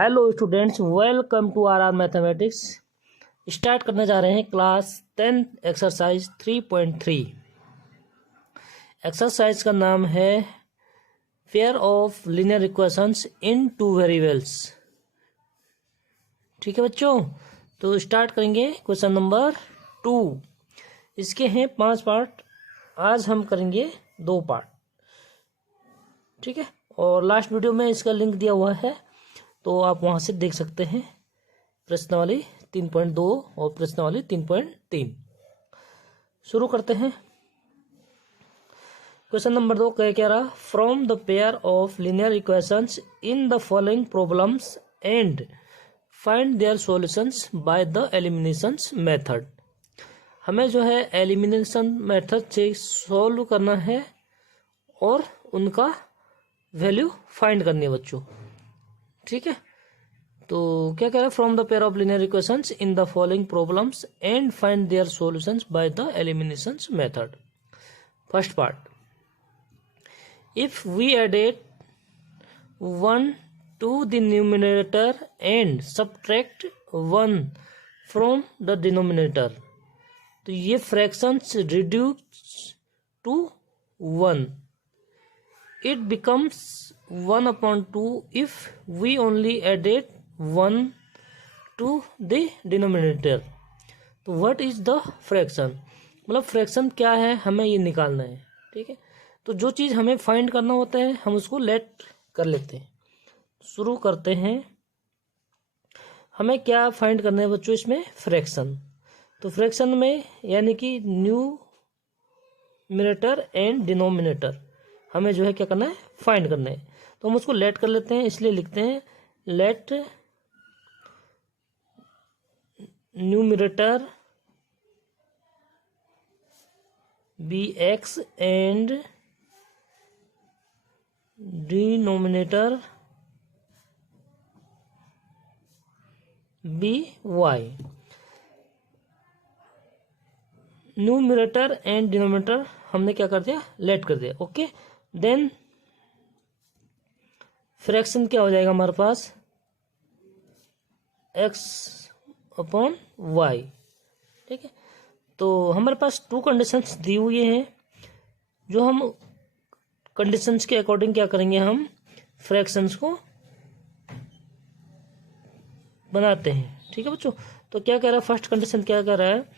Hello students, welcome to our mathematics. Start करने जा रहे हैं क्लास 10 एक्सरसाइज 3.3। एक्सरसाइज का नाम है pair of linear equations in two variables. ठीक है बच्चों, तो स्टार्ट करेंगे क्वेश्चन नंबर 2। इसके हैं 5 पार्ट, आज हम करेंगे 2 पार्ट। ठीक है, और लास्ट वीडियो में इसका लिंक दिया हुआ है, तो आप वहां से देख सकते हैं। प्रश्नावली 3.2 और प्रश्नावली 3.3। शुरू करते हैं। क्वेश्चन नंबर 2 क्या रहा? From the pair of linear equations in the following problems and find their solutions by the eliminations method. हमें जो है एलिमिनेशन मेथड से सॉल्व करना है और उनका वैल्यू फाइंड करनी है बच्चों। ठीक है, तो क्या कह रहा है? From the pair of linear equations in the following problems and find their solutions by the eliminations method. First part, if we added 1 to the numerator and subtract 1 from the denominator, तो ये fractions reduce to 1। It becomes 1/2 if we only added 1 to the denominator। तो what is the fraction? मतलब fraction क्या है, हमें ये निकालना है। ठीक है, तो जो चीज़ हमें फाइंड करना होता है हम उसको लेट कर लेते हैं। शुरू करते हैं। हमें क्या फाइंड करना है बच्चों? इसमें फ्रैक्शन। तो फ्रैक्शन में यानी कि न्यूमरेटर एंड डिनोमिनेटर हमें जो है क्या करना है? फाइंड करना है। तो हम उसको लेट कर लेते हैं, इसलिए लिखते हैं let numerator be x and denominator be y. Numerator and denominator हमने क्या कर दिया? लेट कर दिया। ओके, देन फ्रैक्शन क्या हो जाएगा हमारे पास? x/y। ठीक है, तो हमारे पास 2 कंडीशंस दी हुई हैं, जो हम कंडीशंस के अकॉर्डिंग क्या करेंगे? हम फ्रैक्शंस को बनाते हैं। ठीक है बच्चों, तो क्या कह रहा है? फर्स्ट कंडीशन क्या कह रहा है?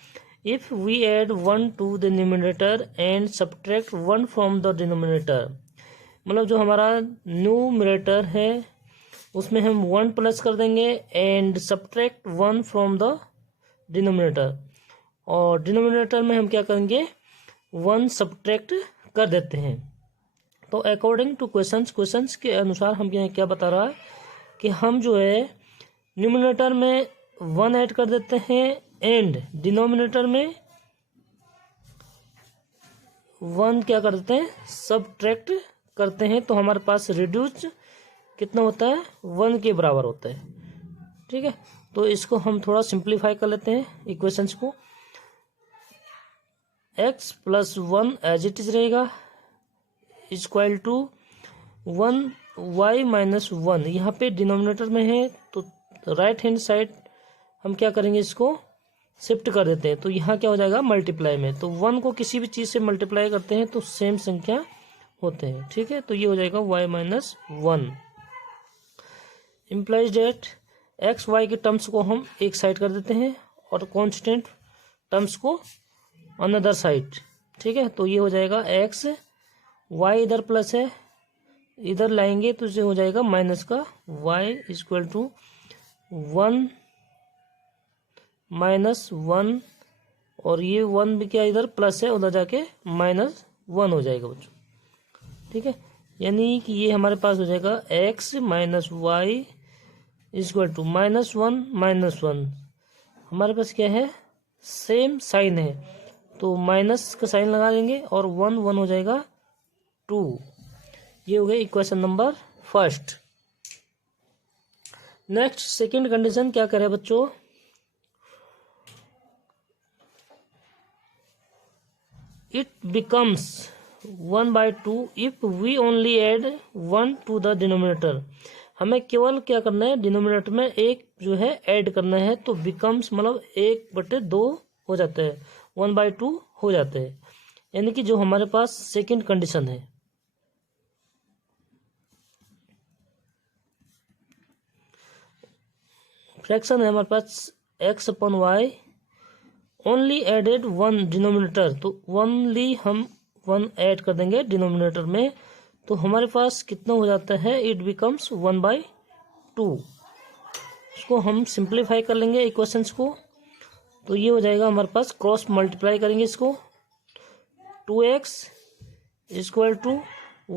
If we add 1 to the numerator and subtract 1 from the denominator, मतलब जो हमारा न्यूमरेटर है उसमें हम 1 प्लस कर देंगे and subtract 1 from the denominator, और डिनोमिनेटर में हम क्या करेंगे? 1 सब्ट्रैक्ट कर देते हैं। तो अकॉर्डिंग टू क्वेश्चंस के अनुसार हम क्या बता रहा है कि हम जो है न्यूमरेटर में 1 ऐड कर देते हैं एंड डिनोमिनेटर में 1 क्या कर देते हैं? सब्ट्रैक्ट करते हैं। तो हमारे पास रिड्यूस कितना होता है? 1 के बराबर होता है। ठीक है, तो इसको हम थोड़ा सिंप्लीफाई कर लेते हैं इक्वेशंस को। x + 1 एज इट इज रहेगा इक्वल टू 1 y - 1। यहाँ पे डिनोमिनेटर में है तो राइट हैंड साइड हम क्या करेंगे? इसको शिफ्ट कर देते हैं। तो यहाँ क्या हो जाएगा? मल्टीप्लाई में। तो 1 को किसी भी चीज़ से मल्टीप्लाई करते हैं तो सेम संख्या होते हैं। ठीक है, तो ये हो जाएगा y - 1 implies that x y के टर्म्स को हम एक साइड कर देते हैं और कांस्टेंट टर्म्स को अनदर साइड। ठीक है, तो ये हो जाएगा एक्स, वाई इधर प्लस है, इधर लाएंगे तो ये हो जाएगा माइनस का। y इक्वल टू 1 - 1, और ये 1 भी क्या इधर प्लस है, उधर जाके -1 हो जाएगा बच्चों। ठीक है, यानी कि ये हमारे पास हो जाएगा x - y इक्वल टू -1 - 1। हमारे पास क्या है? सेम साइन है, तो माइनस का साइन लगा देंगे और 1 1 हो जाएगा 2। ये हो गया equation number first. Next second condition क्या करे बच्चों? It becomes 1/2 if we only add 1 to the denominator। हमें केवल क्या करना है, डिनोमिनेटर में एक जो है ऐड करना है, तो बिकम्स मतलब 1/2 हो जाता है, 1/2 हो जाता है, यानी कि जो हमारे पास सेकंड कंडीशन है। फ्रैक्शन है हमारे पास x/y, ओनली एडेड 1 डिनोमिनेटर, तो ओनली हम 1 ऐड कर देंगे डिनोमिनेटर में, तो हमारे पास कितना हो जाता है, इट बिकम्स 1/2। इसको हम सिंप्लीफाई कर लेंगे इक्वेशंस को, तो ये हो जाएगा हमारे पास, क्रॉस मल्टीप्लाई करेंगे इसको, 2x इक्वल टू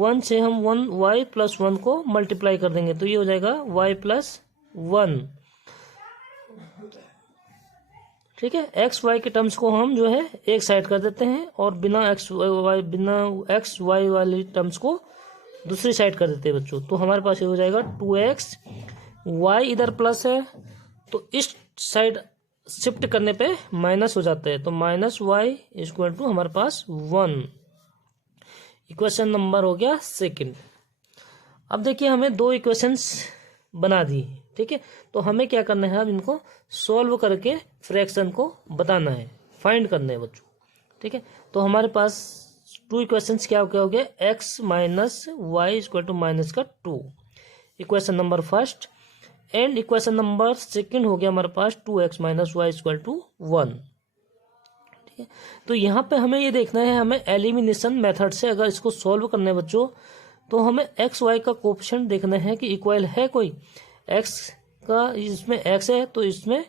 1 से हम 1y+1 को मल्टीप्लाई कर देंगे, तो ये हो जाएगा y+1। ठीक है, एक्स वाई के टर्म्स को हम जो है एक साइड कर देते हैं, और बिना एक्स वाई वाली टर्म्स को दूसरी साइड कर देते हैं बच्चों। तो हमारे पास ये हो जाएगा 2x, वाई इधर प्लस है तो इस साइड शिफ्ट करने पे माइनस हो जाता है, तो -y इक्वल टू हमारे पास 1। इक्वेशन नंबर हो गया सेकंड। अब देखिए हमें 2 इक्वेशंस बना दी, ठीक है, तो हमें क्या करना है, अब इनको सॉल्व करके फ्रैक्शन को बताना है, फाइंड करना है बच्चों। ठीक है, तो हमारे पास 2 इक्वेशंस क्या क्या हो गया, x - y equal to -2, equation number first, and equation number second हो गया हमारे पास 2x - y इक्वल टू 1। ठीक है, तो यहाँ पे हमें ये देखना है, हमें एलिमिनेशन मेथड से अगर इसको सॉल्व करना है बच्चों, तो हमें एक्स वाई का कोएफिशिएंट देखना है कि इक्वल है कोई, एक्स का इसमें x है तो इसमें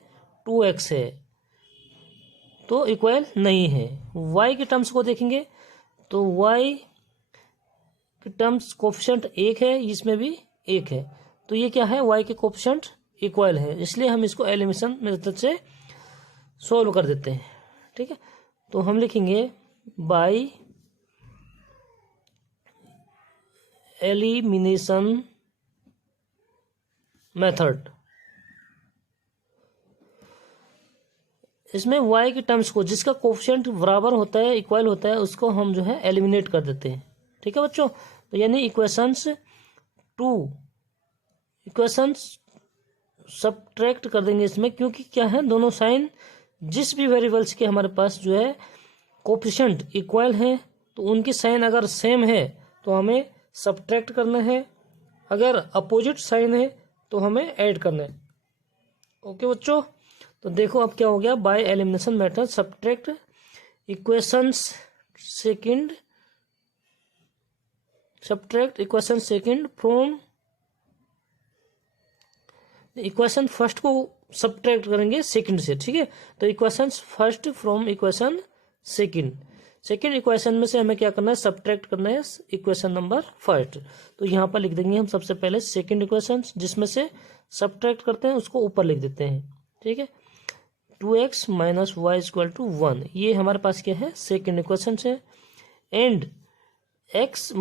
2x है, तो इक्वल नहीं है। y के टर्म्स को देखेंगे तो y के टर्म्स कोएफिशिएंट 1 है, इसमें भी 1 है, तो ये क्या है, y के कोएफिशिएंट इक्वल है, इसलिए हम इसको एलिमिनेशन मेथड से सॉल्व कर देते हैं। ठीक है, तो हम लिखेंगे बाय एलिमिनेशन मेथड, इसमें y के टर्म्स को जिसका कोएफिशिएंट बराबर होता है, इक्वल होता है, उसको हम जो है एलिमिनेट कर देते हैं। ठीक है बच्चों, तो यानी इक्वेशंस सब्ट्रैक्ट कर देंगे इसमें, क्योंकि क्या है, दोनों साइन जिस भी वेरिएबल्स के हमारे पास जो है कोएफिशिएंट इक्वल है, तो उनकी साइन अगर सेम है तो हमें सब्ट्रैक्ट करना है, अगर अपोजिट साइन है तो हमें ऐड करना है। ओके बच्चों, तो देखो अब क्या हो गया, by elimination method subtract equation second from equation first को सब्ट्रैक्ट करेंगे सेकंड से। ठीक है, तो equation first from equation second equation में से हमें क्या करना है, सब्ट्रैक्ट करना है इक्वेशन नंबर फर्स्ट। तो यहाँ पर लिख देंगे हम सबसे पहले सेकंड इक्वेशन, जिसमें से सब्ट्रैक्ट करते हैं उसको ऊपर लिख देते हैं। ठीक है, 2x - y इक्वल टू 1, ये हमारे पास क्या है, सेकंड इक्वेशन है, and x -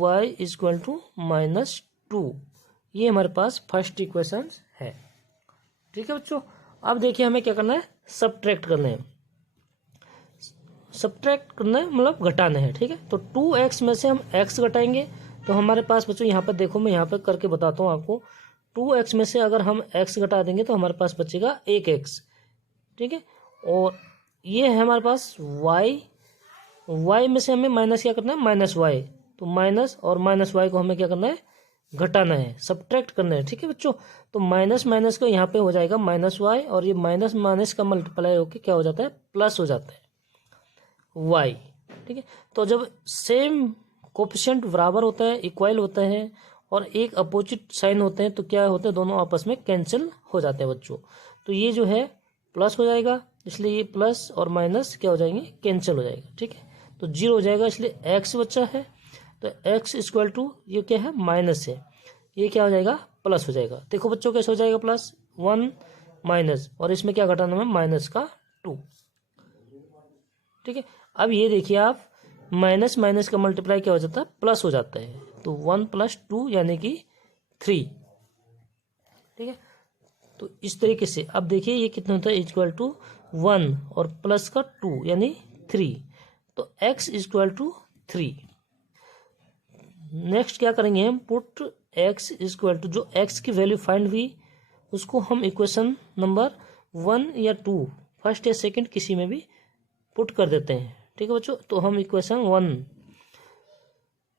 y equal to -2, ये हमारे पास फर्स्ट इक्वेशन है। ठीक है बच्चों, अब देखिए हमें क्या करना है, सब्ट्रैक्ट करना है, सब्ट्रैक्ट करना है मतलब घटाना है। ठीक है, तो 2x में से हम x घटाएंगे, तो हमारे पास बच्चों यहाँ पर देखो, मैं यहाँ पर करके बताता हूँ आपको, 2x में से अगर हम x घटा देंगे तो हमारे पास बचेगा 1x। ठीक है, और ये है हमारे पास y में से हमें माइनस क्या करना है, -y, तो माइनस और -y को हमें क्या करना है, घटाना है, सब्ट्रैक्ट करना है। ठीक है बच्चों, तो माइनस माइनस को यहाँ पे हो जाएगा -y, और ये माइनस माइनस का मल्टीप्लाई होकर क्या हो जाता है, प्लस हो जाता है y। ठीक है, तो जब सेम कोएफिशिएंट बराबर होता है, इक्वल होता है, और एक अपोजिट साइन होते हैं, तो क्या होता है, दोनों आपस में कैंसिल हो जाते हैं बच्चों। तो ये जो है प्लस हो जाएगा, इसलिए ये प्लस और माइनस क्या हो जाएंगे, कैंसिल हो जाएगा। ठीक है, तो 0 हो जाएगा, इसलिए x बचा है, तो x इक्वल टू ये क्या है, माइनस है, ये क्या हो जाएगा, प्लस हो जाएगा। देखो बच्चों कैसे हो जाएगा, +1 माइनस, और इसमें क्या घटाना है, -2। ठीक है, अब ये देखिए आप, माइनस माइनस का मल्टीप्लाई क्या हो जाता है, प्लस हो जाता है, तो 1 + 2 यानी कि 3। ठीक है, तो इस तरीके से अब देखिए ये कितना होता है, इक्वल टू 1 और प्लस का 2 यानी 3, तो x इक्वल टू 3। नेक्स्ट क्या करेंगे हम, पुट एक्स इक्वल टू, जो एक्स की वैल्यू फाइंड हुई उसको हम इक्वेशन नंबर 1 या 2, फर्स्ट या सेकंड किसी में भी पुट कर देते हैं। ठीक है बच्चों, तो हम equation 1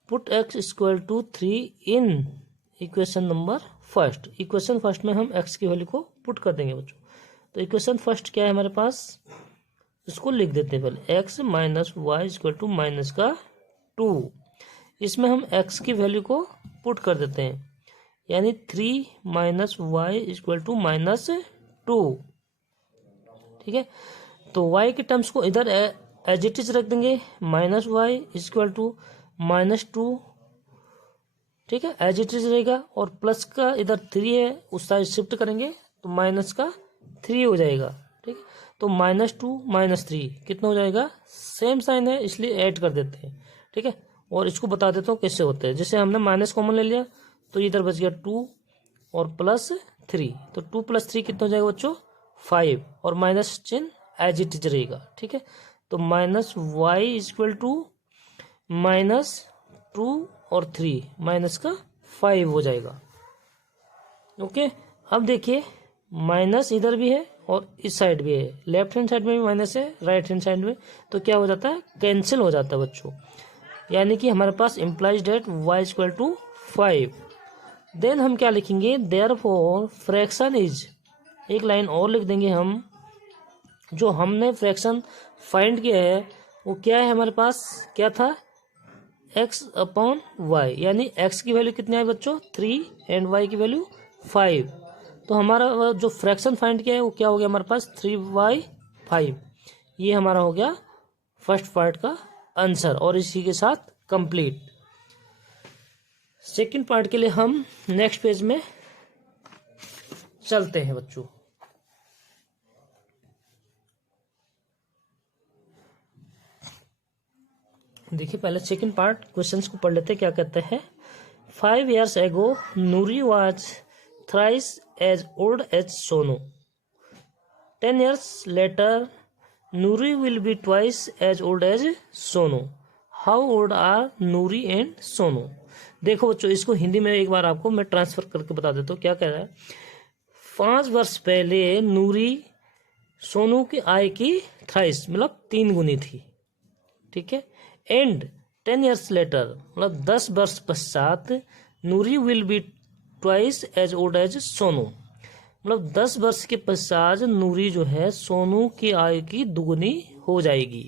put x equal to 3 in equation number first, equation first में हम एक्स की वैल्यू को पुट कर देंगे बच्चों। तो इक्वेशन फर्स्ट क्या है हमारे पास, इसको लिख देते हैं पहले, x minus y equal to minus का 2। इसमें हम एक्स की वैल्यू को पुट कर देते हैं, यानी 3 minus y equal to minus 2। ठीक है, तो y के टर्म्स को इधर एज इट इज रख देंगे, minus y equal to minus 2। ठीक है, एज इट इज रहेगा, और प्लस का इधर 3 है उस साइड शिफ्ट करेंगे तो माइनस का 3 हो जाएगा। ठीक है, तो -2 -3 कितना हो जाएगा, सेम साइन है इसलिए ऐड कर देते हैं। ठीक है, और इसको बता देता हूँ कैसे होता है। जैसे हमने माइनस कॉमन ले लिया तो इधर बच गया 2 और +3, तो 2 + 3 कितना हो जाएगा बच्चों, 5, और माइनस चिन्ह एज इट इज रहेगा। ठीक है, तो माइनस वाई इक्वल टू -2 और 3 माइनस का 5 हो जाएगा। ओके, अब देखिए माइनस इधर भी है और इस साइड भी है, लेफ्ट हैंड साइड में भी माइनस है, राइट हैंड साइड में, तो क्या हो जाता है, कैंसिल हो जाता है बच्चों। यानी कि हमारे पास implies that y equal to 5। Then हम क्या लिखेंगे, देयरफॉर फ्रैक्शन इज, एक लाइन और लिख देंगे हम, जो हमने फ्रैक्शन फाइंड किया है वो क्या है हमारे पास, क्या था, x अपॉन वाई, यानी x की वैल्यू कितनी आई बच्चों, 3 एंड y की वैल्यू 5। तो हमारा जो फ्रैक्शन फाइंड किया है वो क्या हो गया हमारे पास, 3/5। ये हमारा हो गया फर्स्ट पार्ट का आंसर, और इसी के साथ कंप्लीट। सेकंड पार्ट के लिए हम नेक्स्ट पेज में चलते हैं बच्चों। देखिए पहले सेकंड पार्ट क्वेश्चंस को पढ़ लेते हैं, क्या कहते हैं। 5 years ago Noori was thrice as old as Sonu. 10 years later Noori will be twice as old as Sonu. How old are Noori and Sonu. देखो बच्चों, इसको हिंदी में एक बार आपको मैं ट्रांसफर करके बता देता हूँ क्या कह रहा है। 5 वर्ष पहले नूरी सोनू की आय की थ्राइस मतलब 3 गुनी थी। ठीक है, एंड 10 years लेटर मतलब 10 वर्ष पश्चात Noori will be twice as old as Sonu, मतलब 10 वर्ष के पश्चात नूरी जो है सोनू की आयु की दुगुनी हो जाएगी।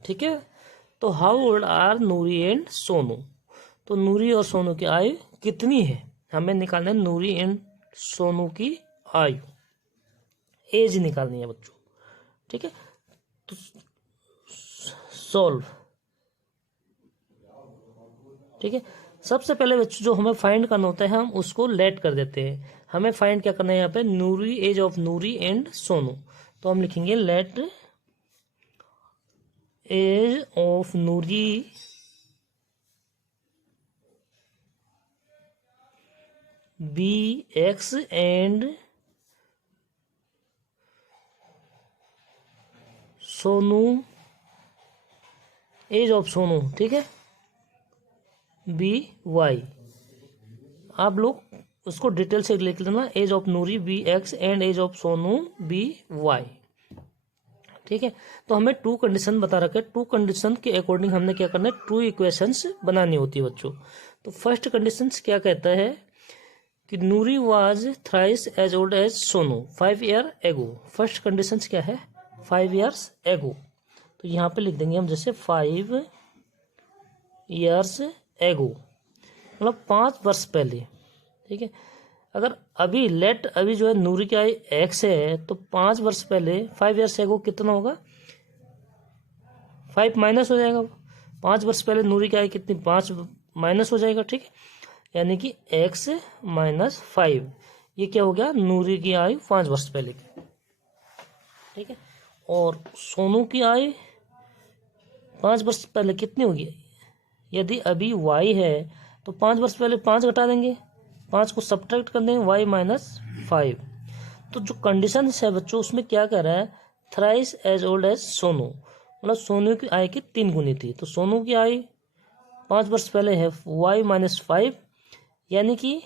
ठीक है, तो how old are Noori and Sonu, तो नूरी और सोनू की आयु कितनी है, हमें निकालना है नूरी एंड सोनू की आयु, एज निकालनी है बच्चों। ठीक है, तो सोल्व। ठीक है, सबसे पहले बच्चों जो हमें फाइंड करना होता है हम उसको लेट कर देते हैं। हमें फाइंड क्या करना है यहाँ पे, Noori, age of Noori and Sonu, तो हम लिखेंगे let age of Noori be x and Sonu, age of Sonu, ठीक है, बी वाई। आप लोग उसको डिटेल से लिख लेना, age of Noori be x and age of Sonu be y. ठीक है, तो हमें 2 कंडीशन बता रखे, 2 कंडीशन के अकॉर्डिंग हमने क्या करना है, 2 इक्वेशंस बनानी होती है बच्चों। तो फर्स्ट कंडीशन क्या कहता है कि Noori was thrice as old as Sonu 5 years ago. First condition क्या है, 5 years एगो, तो यहाँ पे लिख देंगे हम जैसे 5 years एगो मतलब 5 वर्ष पहले। ठीक है, अगर अभी लेट अभी जो है नूरी की आयु एक्स है तो 5 वर्ष पहले 5 years एगो कितना होगा, 5 माइनस हो जाएगा। 5 वर्ष पहले नूरी की आयु कितनी, 5 माइनस हो जाएगा। ठीक है, यानी कि x - 5, ये क्या हो गया, नूरी की आयु 5 वर्ष पहले की। ठीक है, और सोनू की आयु 5 वर्ष पहले कितनी होगी, यदि अभी y है तो 5 वर्ष पहले 5 घटा देंगे, 5 को सब्ट्रैक्ट कर देंगे, y - 5। तो जो कंडीशन है बच्चों उसमें क्या कर रहा है, thrice as old as Sonu, मतलब सोनू की आयु की 3 गुनी थी, तो सोनू की आयु 5 वर्ष पहले है y - 5, यानी कि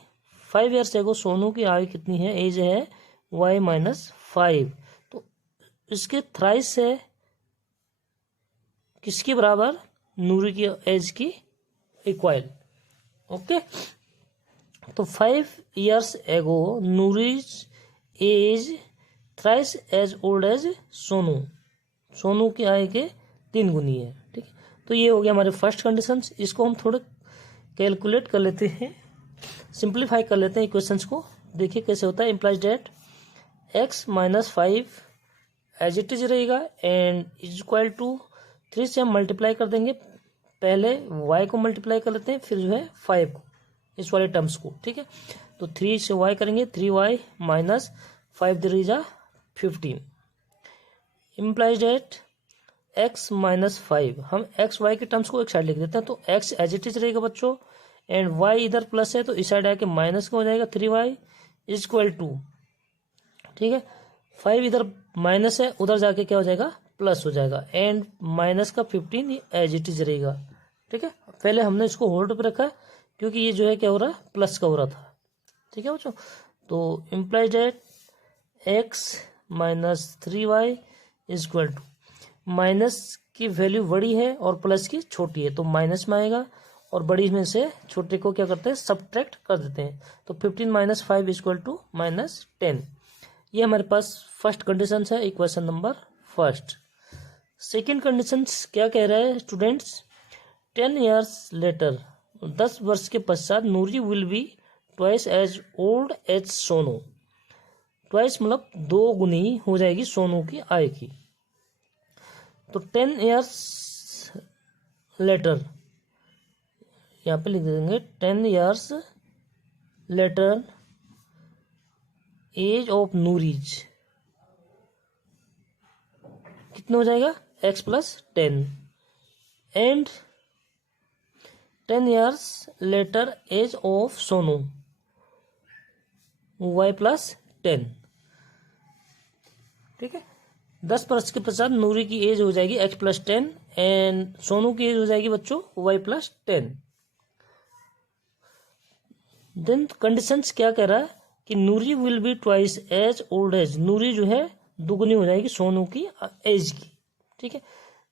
5 ईयर्स एगो सोनू की आयु कितनी है, एज है y-5। तो इसके थ्राइस है किसके बराबर, नूरी की एज की इक्वल। ओके, तो 5 years ago Noori's age thrice as old as Sonu, Sonu की आयु के 3 गुनी है। ठीक है, तो ये हो गया हमारे फर्स्ट कंडीशन। इसको हम थोड़े कैलकुलेट कर लेते हैं, सिंप्लीफाई कर लेते हैं इक्वेशंस को। देखिए कैसे होता है। Implies that x-5 as it is रहेगा एंड इज इक्वल टू 3 से हम मल्टीप्लाई कर देंगे। पहले y को मल्टीप्लाई कर लेते हैं, फिर जो है 5 को, इस वाले टर्म्स को। ठीक है, तो 3 से y करेंगे, 3y माइनस 5 दे रही जा 15। इम्प्लाइज डेट x-5, हम x y के टर्म्स को एक साइड लिख देते हैं, तो x एज इट इज रहेगा बच्चों, एंड y इधर प्लस है तो इस साइड आके माइनस का हो जाएगा, 3y इज इक्वल टू, ठीक है, 5 इधर माइनस है, उधर जाके क्या हो जाएगा, प्लस हो जाएगा, एंड माइनस का 15 एज इट इज रहेगा। ठीक है, पहले हमने इसको होल्ड पे रखा क्योंकि ये जो है क्या हो रहा है, प्लस का हो रहा था। ठीक है बच्चों, तो implies that x-3y is equal to, minus की वैल्यू बड़ी है और प्लस की छोटी है, तो माइनस में आएगा, और बड़ी में से छोटे को क्या करते हैं, सब्ट्रैक्ट कर देते हैं। तो 15 माइनस 5 इज इक्वल टू -10। ये हमारे पास फर्स्ट कंडीशन है, equation number first. Second condition क्या कह रहा है स्टूडेंट्स, 10 ईयर्स लेटर, 10 वर्ष के पश्चात Noori will be twice as old as Sonu. Twice मतलब 2 गुनी हो जाएगी सोनू की आयु की। तो 10 ईयर्स लेटर यहाँ पे लिख देंगे, 10 years later age of Noori's कितना हो जाएगा, x+10, and 10 years later age of Sonu y+10। ठीक है, 10 वर्ष के पश्चात नूरी की एज हो जाएगी x+10 एंड सोनू की एज हो जाएगी बच्चों y+10। देन कंडीशंस क्या कह रहा है कि Noori will be twice as old as, Noori जो है दुगनी हो जाएगी सोनू की एज की। ठीक है,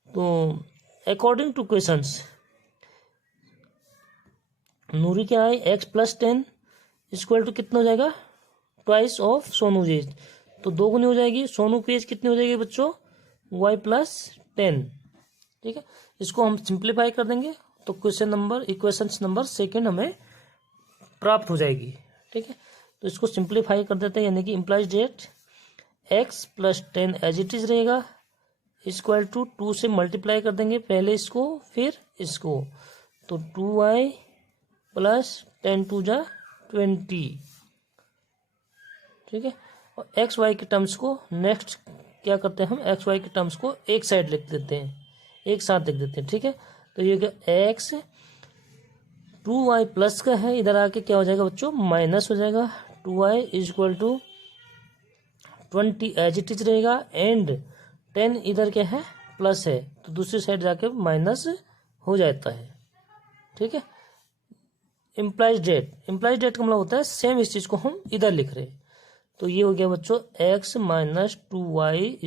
तो अकॉर्डिंग टू क्वेश्चंस नूरी क्या है, x+10 इक्वल टू कितना हो जाएगा, ट्वाइस ऑफ सोनू एज, तो 2 गुनी हो जाएगी। सोनू की एज कितनी हो जाएगी बच्चों, y+10। ठीक है, इसको हम सिंप्लीफाई कर देंगे तो इक्वेशन नंबर सेकेंड हमें प्राप्त हो जाएगी। ठीक है, तो इसको सिंप्लीफाई कर देते हैं, यानी कि implies that x+10 as it is रहेगा, इक्वल टू 2 से मल्टीप्लाई कर देंगे, पहले इसको फिर इसको, तो 2y + 10 × 20। ठीक है, और एक्स वाई के टर्म्स को नेक्स्ट क्या करते हैं, हम एक्स वाई के टर्म्स को एक साइड लिख देते हैं, एक साथ लिख देते हैं। ठीक है, तो ये क्या, x 2y प्लस का है, इधर आके क्या हो जाएगा बच्चों, माइनस हो जाएगा, 2y = 20 एज इट इज रहेगा, एंड 10 इधर क्या है, प्लस है, तो दूसरी साइड जाके माइनस हो जाता है। ठीक है, इम्प्लाइज डेट का मतलब होता है सेम इस चीज को हम इधर लिख रहे हैं, तो ये हो गया बच्चों x - 2y =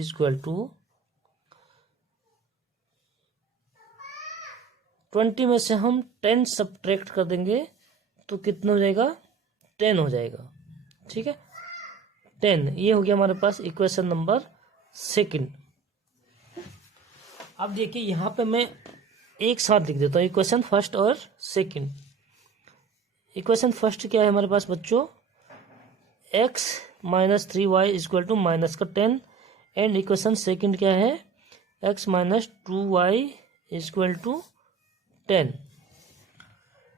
20 में से हम 10 सब्ट्रैक्ट कर देंगे तो कितना हो जाएगा, 10 हो जाएगा। ठीक है, 10, ये हो गया हमारे पास इक्वेशन नंबर सेकंड। अब देखिए यहाँ पे मैं एक साथ लिख देता हूँ इक्वेशन फर्स्ट और सेकंड। इक्वेशन फर्स्ट क्या है हमारे पास बच्चों, x - 3y = -10, and equation second क्या है, x - 2y = 10।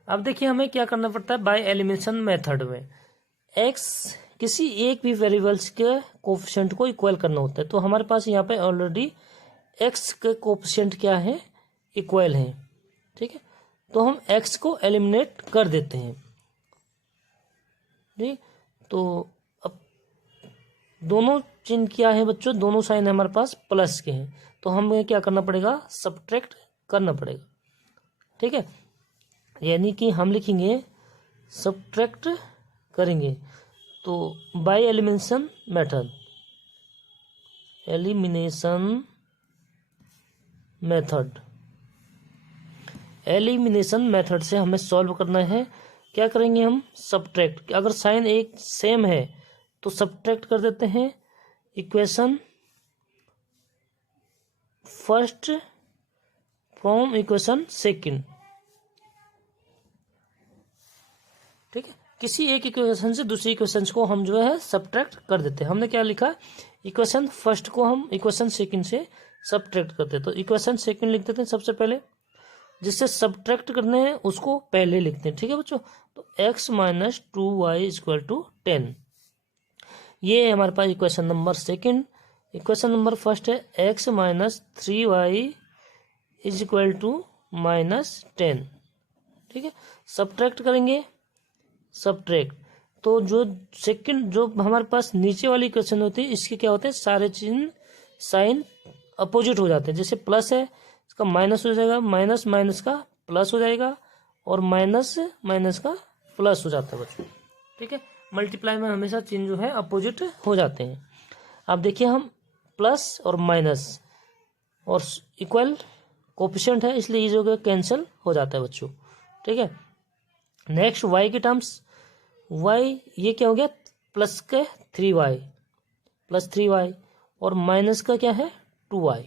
अब देखिए हमें क्या करना पड़ता है, बाय एलिमिनेशन मेथड में x किसी एक भी वेरिएबल्स के कोफिशिएंट को इक्वल करना होता है, तो हमारे पास यहाँ पे ऑलरेडी x के कोफिशिएंट क्या है, इक्वल हैं। ठीक है, तो हम x को एलिमिनेट कर देते हैं। ठीक, तो अब दोनों चिन्ह क्या है बच्चों, दोनों साइन हमारे पास प्लस के हैं, तो हमें क्या करना पड़ेगा, सब्ट्रैक्ट करना पड़ेगा। ठीक है, यानी कि हम लिखेंगे सब्ट्रैक्ट करेंगे तो by elimination method, elimination method से हमें सॉल्व करना है। क्या करेंगे हम, सब्ट्रैक्ट, अगर साइन एक सेम है तो सब्ट्रैक्ट कर देते हैं equation first from equation second. ठीक है, किसी एक इक्वेशन से दूसरी इक्वेशन को हम जो है सब्ट्रैक्ट कर देते हैं। हमने क्या लिखा, इक्वेशन फर्स्ट को हम इक्वेशन सेकंड से सब्ट्रैक्ट करते हैं, तो इक्वेशन सेकंड लिख देते हैं सबसे पहले, जिससे सब्ट्रैक्ट करने हैं उसको पहले लिखते हैं। ठीक है बच्चों, तो x minus 2y equal to 10, ये है हमारे पास equation number second. Equation number first है x minus 3y is equal to minus 10। ठीक है, सब्ट्रैक्ट करेंगे, सब्ट्रैक्ट, तो जो सेकंड जो हमारे पास नीचे वाली इक्वेशन होती है इसके क्या होते हैं, सारे चिन्ह साइन अपोजिट हो जाते हैं। जैसे प्लस है इसका माइनस हो जाएगा, माइनस माइनस का प्लस हो जाएगा, और माइनस माइनस का प्लस हो जाता है बच्चों। ठीक है, मल्टीप्लाई में हमेशा चिन्ह जो है अपोजिट हो जाते हैं। अब देखिए हम प्लस और माइनस और इक्वल कोफिशिएंट है, इसलिए ये जो है कैंसिल हो जाता है बच्चों। ठीक है, नेक्स्ट y के टर्म्स, y ये क्या हो गया, प्लस के 3y प्लस 3y, और माइनस का क्या है 2y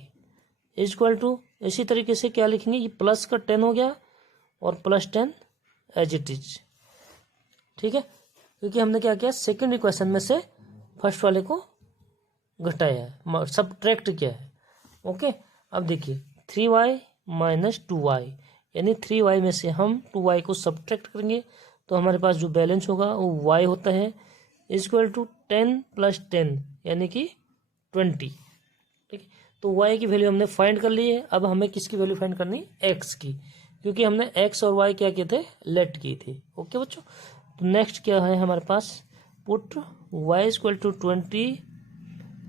इज इक्वल टू, इसी तरीके से क्या लिखेंगे, ये प्लस का 10 हो गया और प्लस 10 एज इट इज। ठीक है, क्योंकि हमने क्या किया, सेकंड इक्वेशन में से फर्स्ट वाले को घटाया है, सब्ट्रैक्ट किया है। ओके, अब देखिए 3y माइनस 2y, यानी 3y में से हम 2y को सब्ट्रैक्ट करेंगे तो हमारे पास जो बैलेंस होगा वो y होता है इज इक्वल टू 10 प्लस 10 यानी कि 20। ठीक है, तो y की वैल्यू हमने फाइंड कर ली है। अब हमें किसकी वैल्यू फाइंड करनी, x की, क्योंकि हमने x और y क्या किए थे, लेट किए थे। ओके बच्चों, तो नेक्स्ट क्या है हमारे पास, put y equal to 20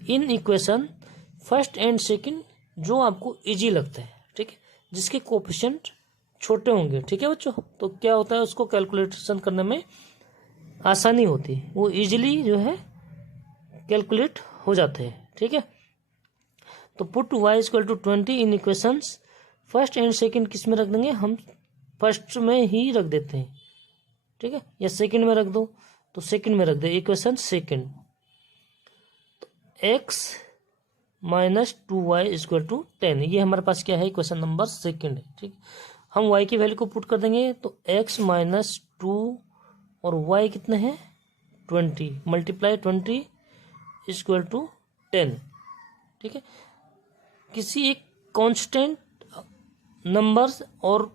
in equation first and second, जो आपको इजी लगता है। ठीक है, जिसके कोफिशिएंट छोटे होंगे। ठीक है बच्चों, तो क्या होता है, उसको कैलकुलेशन करने में आसानी होती है, वो इजीली जो है कैलकुलेट हो जाते हैं। ठीक है, तो put y equal to 20 in equations first and second, किस में रख देंगे हम, फर्स्ट में ही रख देते हैं। ठीक है, या सेकंड में रख दो, तो सेकंड में रख दे इक्वेशन सेकंड, तो x minus 2y equal to 10, ये हमारे पास क्या है, इक्वेशन नंबर सेकंड है। ठीक, हम y की वैल्यू को पुट कर देंगे, तो x माइनस 2 और y कितने हैं 20, मल्टीप्लाई 20 इक्वल टू 10। ठीक है, किसी एक कांस्टेंट नंबर्स और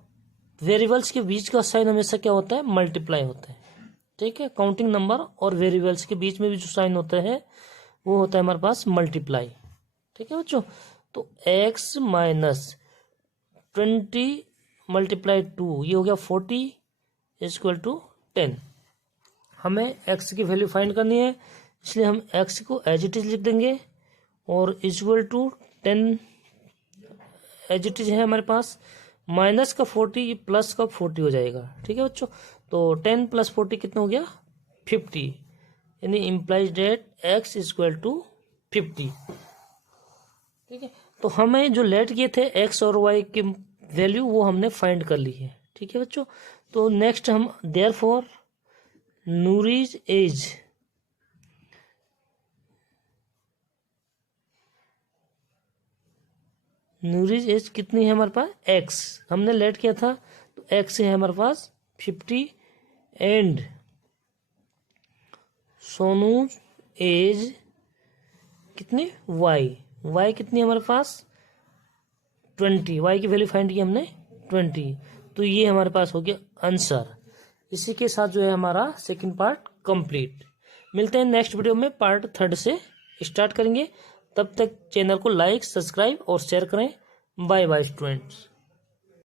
वेरिएबल्स के बीच का साइन हमेशा क्या होता है, मल्टीप्लाई होता है। ठीक है, काउंटिंग नंबर और वेरिएबल्स के बीच में भी जो साइन होता है वो होता है हमारे पास मल्टीप्लाई। ठीक है बच्चों, तो x माइनस 20 मल्टीप्लाई 2, ये हो गया 40 इक्वल टू 10। हमें x की वैल्यू फाइंड करनी है, इसलिए हम x को एज इट इज लिख देंगे, और equal to 10 as it is है हमारे पास, माइनस का 40 प्लस का 40 हो जाएगा। ठीक है बच्चों, तो 10 प्लस 40 कितना हो गया 50, यानी implies that x equal to 50। ठीक है, तो हमें जो लेट किए थे x और y की वैल्यू वो हमने फाइंड कर ली है। ठीक है बच्चों, तो नेक्स्ट हम देयरफॉर नूरीज एज कितनी है हमारे पास, x हमने लेट किया था, तो x है हमारे पास 50, एंड सोनू एज कितनी, y कितनी है हमारे पास 20, y की वैल्यू फाइंड की हमने 20, तो ये हमारे पास हो गया आंसर। इसी के साथ जो है हमारा सेकंड पार्ट कंप्लीट। मिलते हैं नेक्स्ट वीडियो में, पार्ट थर्ड से स्टार्ट करेंगे। तब तक चैनल को लाइक, सब्सक्राइब और शेयर करें। Bye bye students.